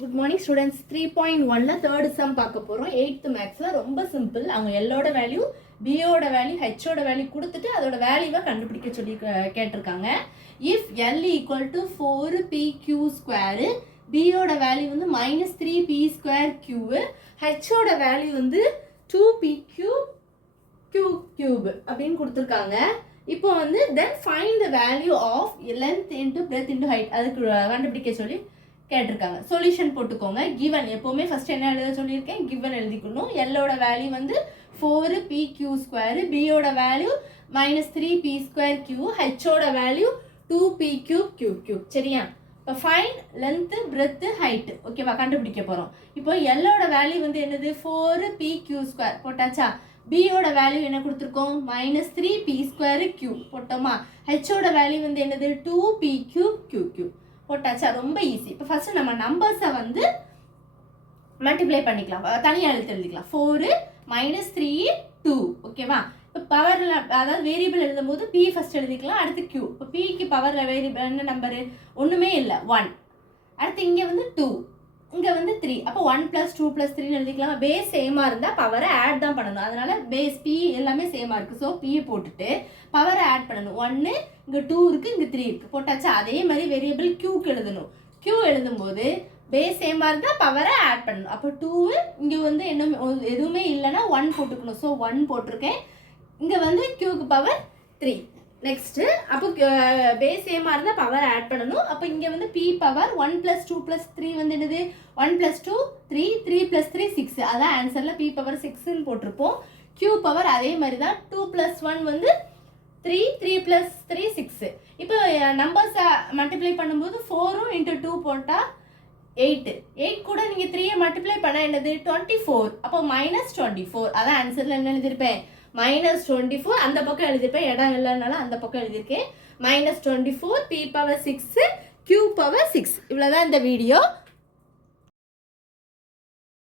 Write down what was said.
Good morning students. 3.1ல third sum பார்க்க போகிறோம். 8th மேக்ஸில் ரொம்ப சிம்பிள். அவங்க எல்லோட வேல்யூ, பியோட வேல்யூ, ஹெச்சோட வேல்யூ கொடுத்துட்டு அதோட வேல்யூவை கண்டுபிடிக்க சொல்லி கேட்டிருக்காங்க. If L equal to 4pq square, பியோட வேல்யூ வந்து -3p ஸ்கொயர் கியூ, ஹெச்சோட வேல்யூ வந்து 2pq கியூப் அப்படின்னு கொடுத்துருக்காங்க. இப்போ வந்து then find the value of length into breadth into height, அதுக்கு கண்டுபிடிக்க சொல்லி கேட்டிருக்காங்க. சொல்யூஷன் போட்டுக்கோங்க. கிவன் எப்போவுமே ஃபர்ஸ்ட் என்ன எழுத சொல்லியிருக்கேன், கிவன் எழுதிக்கணும். எல்லோட வேல்யூ வந்து 4pq ஸ்கொயரு, பியோட வேல்யூ -3p ஸ்கொயர் கியூ, ஹெச்சோட வேல்யூ 2p கியூப். சரியா? இப்போ ஃபைன் லென்த் பிரெத் ஹைட், ஓகேவா, கண்டுபிடிக்க போகிறோம். இப்போ எல்லோட வேல்யூ வந்து என்னது, 4pq ஸ்கொயர் போட்டாச்சா. பியோட வேல்யூ என்ன கொடுத்துருக்கோம், -3p ஸ்கொயர் கியூ போட்டோமா. ஹெச்சோட வேல்யூ வந்து என்னது, 2p போட்டாச்சா. ரொம்ப ஈஸி. இப்போ ஃபர்ஸ்ட் நம்ம நம்பர்ஸை வந்து மல்டிப்ளை பண்ணிக்கலாம், தனியாக எழுதிக்கலாம். 4 -3 2, ஓகேவா. இப்போ பவரில், அதாவது வேரியபிள் எழுதும் போது பி ஃபர்ஸ்ட் எழுதிக்கலாம், அடுத்து கியூ. இப்போ பிக்கு பவரில் வேரியபிள் என்ன நம்பரு, ஒன்றுமே இல்லை, 1. அடுத்து இங்கே வந்து 2, இங்கே வந்து 3. அப்போ 1 + 2 + 3 எழுதிக்கலாம். பேஸ் சேமாக இருந்தால் பவரை ஆட் தான் பண்ணணும். அதனால பேஸ் பி எல்லாமே சேமாக இருக்குது. ஸோ பியை போட்டுட்டு பவரை ஆட் பண்ணணும். 1, இங்கே 2 இருக்குது, இங்கே 3 இருக்குது, போட்டாச்சா. அதே மாதிரி வேரியபிள் கியூக்கு எழுதணும். கியூ எழுதும்போது பேஸ் சேமாக இருந்தால் பவரை ஆட் பண்ணணும். அப்போ 2, இங்கே வந்து என்ன எதுவுமே இல்லைன்னா 1 போட்டுக்கணும். ஸோ 1 போட்டிருக்கேன். இங்கே வந்து கியூக்கு பவர் 3. நெக்ஸ்ட்டு அப்போ பேஸ் சேமாக இருந்தால் பவர் ஆட் பண்ணணும். அப்போ இங்கே வந்து பி பவர் 1 + 2 + 3 வந்து என்னது, 1 + 2 3, 3 + 3 6. அதான் ஆன்சரில் பி பவர் 6ன்னு போட்டிருப்போம். கியூ பவர் அதே மாதிரி தான், 2 + 1 வந்து 3, 3 + 3 6. இப்போ நம்பர்ஸை மல்டிப்ளை பண்ணும்போது 4 × 2 போட்டால் 8. 8 கூட நீங்கள் 3யை மல்டிப்ளை பண்ணால் என்னது, 24. அப்போ -24. அதான் ஆன்சரில் என்ன எழுதியிருப்பேன், -24. அந்த பக்கம் எழுதியிருப்பேன், இடம் இல்லைனாலும் அந்த பக்கம் எழுதியிருக்கேன். -24 p பவர் 6 q பவர் 6. இவ்வளோதான் இந்த வீடியோ.